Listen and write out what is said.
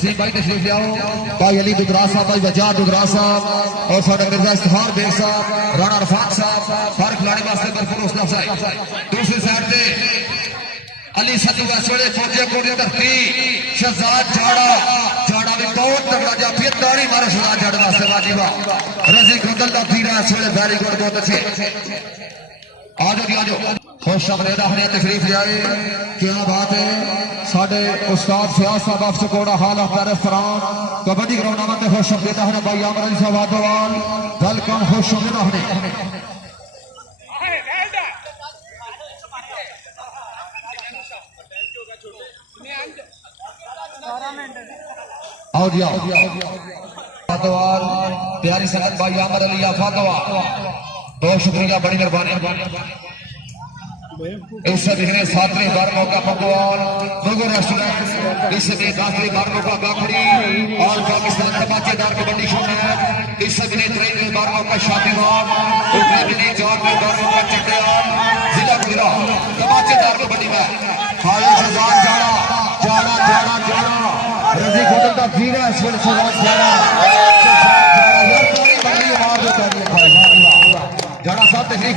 तस्लीम भाई तशरीफ ले आओ, भाई अली दुदरा साहब, भाई वजाद दुदरा साहब और साडा मिर्जा इफ्तिखार बेग साहब, राणा अरफात साहब, हर खिलाड़ी वास्ते भरपूर हौसला अफजाई। दूसरी साइड से अली सदू इस वे फौजे कोटी धरती शहजाद झाड़ा झाड़ा भी बहुत तगड़ा जाफी ताड़ी मारे शहजाद झाड़ वास्ते वाजिबा रजी खुदल का तीरा इस वे वेरी गुड बहुत अच्छे। आजो जी आजो खुश अमरेदा हरिया तशरीफ ले आए, क्या बात है। साडे उस्ताद फयाज साहब अफसर कोड़ा हाल अफ्तार फरान कबड्डी ग्राउंड में खुश अमरेदा हरिया भाई आमर अली साहब वादवाल वेलकम खुश अमरेदा हरिया। आओ जी आओ फातवाल प्यारी संगत भाई आमर अली फातवाल बहुत शुक्रिया बड़ी मेहरबानी। इससे दिखने सातवीं बार मौका पकवान मुगल रेस्टोरेंट इसमें दाखिली बार मौका गाखड़ी और पाकिस्तान धमाकेदार कबड्डी शो में इससे दिखने त्रेवीं बार मौका शादीवान उतने मिली जौन में बार मौका चट्टियान जिला गुजरा धमाकेदार कबड्डी में खालिद शहजाद झाड़ा झाड़ा झाड़ा झाड़ा रजी खुदल का जीरा शहजाद झाड़ा झाड़ा साहब तकलीफ